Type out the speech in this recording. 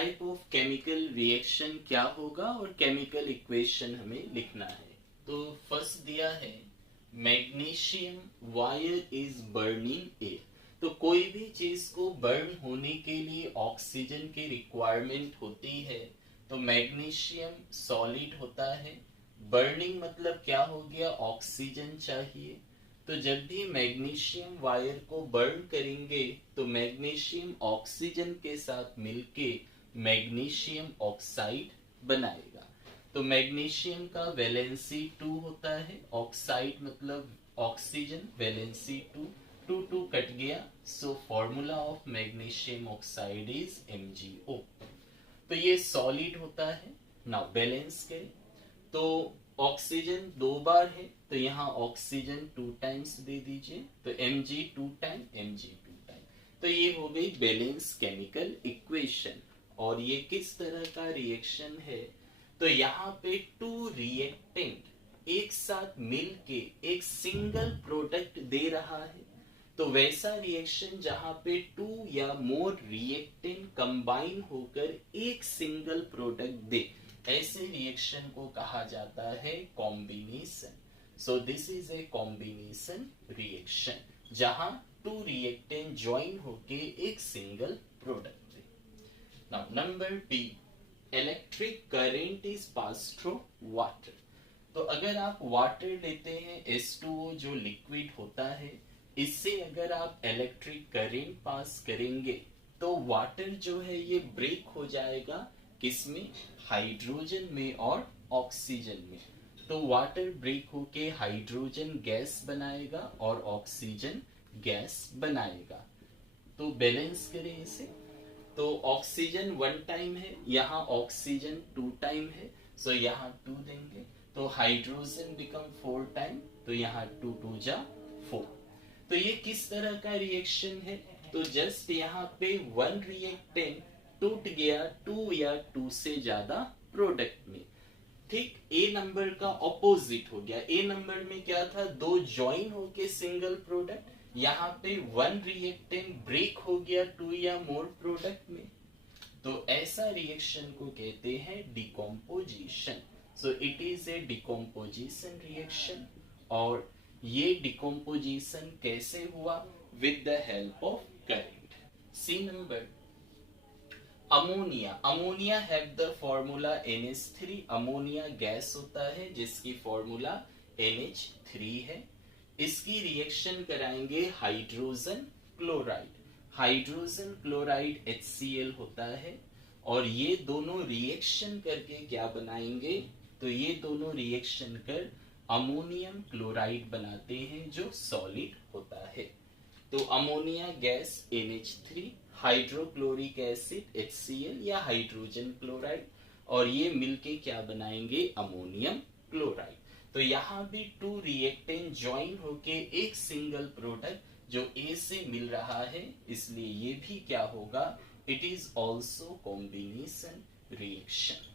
Type of chemical reaction क्या होगा और केमिकल इक्वेशन हमें लिखना है। तो फर्स्ट दिया है magnesium wire is burning air. तो कोई भी चीज को बर्न होने के लिए ऑक्सीजन की रिक्वायरमेंट होती है। तो मैग्नीशियम सॉलिड होता है, बर्निंग मतलब क्या हो गया, ऑक्सीजन चाहिए। तो जब भी मैग्नीशियम वायर को बर्न करेंगे तो मैग्नीशियम ऑक्सीजन के साथ मिलके मैग्नीशियम ऑक्साइड बनाएगा। तो मैग्नीशियम का वैलेंसी 2 होता है, ऑक्साइड मतलब ऑक्सीजन, वैलेंसी 2, 2 2 कट गया। So formula of magnesium oxide is MgO। तो ये सॉलिड होता है। नाउ बैलेंस करें तो ऑक्सीजन 2 बार है तो यहाँ ऑक्सीजन 2 टाइम्स दे दीजिए, तो Mg 2 टाइम Mg 2 टाइम। तो ये हो गई बैलेंस केमिकल इक्वेशन। और ये किस तरह का रिएक्शन है, तो यहाँ पे 2 रिएक्टेंट एक साथ मिलके एक सिंगल प्रोडक्ट दे रहा है। तो वैसा रिएक्शन जहां पे 2 या मोर रिएक्टेंट कंबाइन होकर एक सिंगल प्रोडक्ट दे, ऐसे रिएक्शन को कहा जाता है combination. So this is a combination reaction जहां 2 रिएक्टेंट ज्वाइन होके एक सिंगल प्रोडक्ट दे। Now number B, electric current is pass through water. तो अगर आप वाटर लेते हैं H2O जो लिक्विड होता है, इससे अगर आप इलेक्ट्रिक करंट पास करेंगे तो वाटर जो है ये ब्रेक हो जाएगा, किसमें, हाइड्रोजन में और ऑक्सीजन में। तो वाटर ब्रेक होके हाइड्रोजन गैस बनाएगा और ऑक्सीजन गैस बनाएगा। तो बैलेंस करें इसे, तो ऑक्सीजन 1 टाइम है, यहाँ ऑक्सीजन 2 टाइम है, सो यहाँ 2 देंगे। तो हाइड्रोजन बिकम 4 टाइम, तो यहाँ 2 2 जा 4। तो ये किस तरह का रिएक्शन है, तो जस्ट यहाँ पे 1 रिएक्टेंट टूट गया 2 या 2 से ज्यादा प्रोडक्ट में। ठीक ए नंबर का ऑपोजिट हो गया। ए नंबर में क्या था, 2 ज्वाइन होके सिंगल प्रोडक्ट, यहाँ पे 1 रिएक्टेंट ब्रेक हो गया 2 या मोर प्रोडक्ट में। तो ऐसा रिएक्शन को कहते हैं decomposition. So it is a decomposition reaction. और ये डिकम्पोजिशन कैसे हुआ, with the help of current. C number, ammonia. Ammonia have the formula NH3। Ammonia gas होता है जिसकी फॉर्मूला NH3 है। इसकी रिएक्शन कराएंगे hydrogen chloride. Hydrogen chloride HCl होता है। और ये दोनों रिएक्शन करके क्या बनाएंगे, तो ये दोनों रिएक्शन कर अमोनियम क्लोराइड बनाते हैं जो सॉलिड होता है। तो ammonia gas NH3, hydrochloric acid HCl या हाइड्रोजन क्लोराइड, और ये मिलके क्या बनाएंगे, अमोनियम क्लोराइड। तो यहाँ भी 2 रिएक्टेंट ज्वाइन होके एक सिंगल प्रोडक्ट जो A से मिल रहा है, इसलिए ये भी क्या होगा, it is also combination reaction.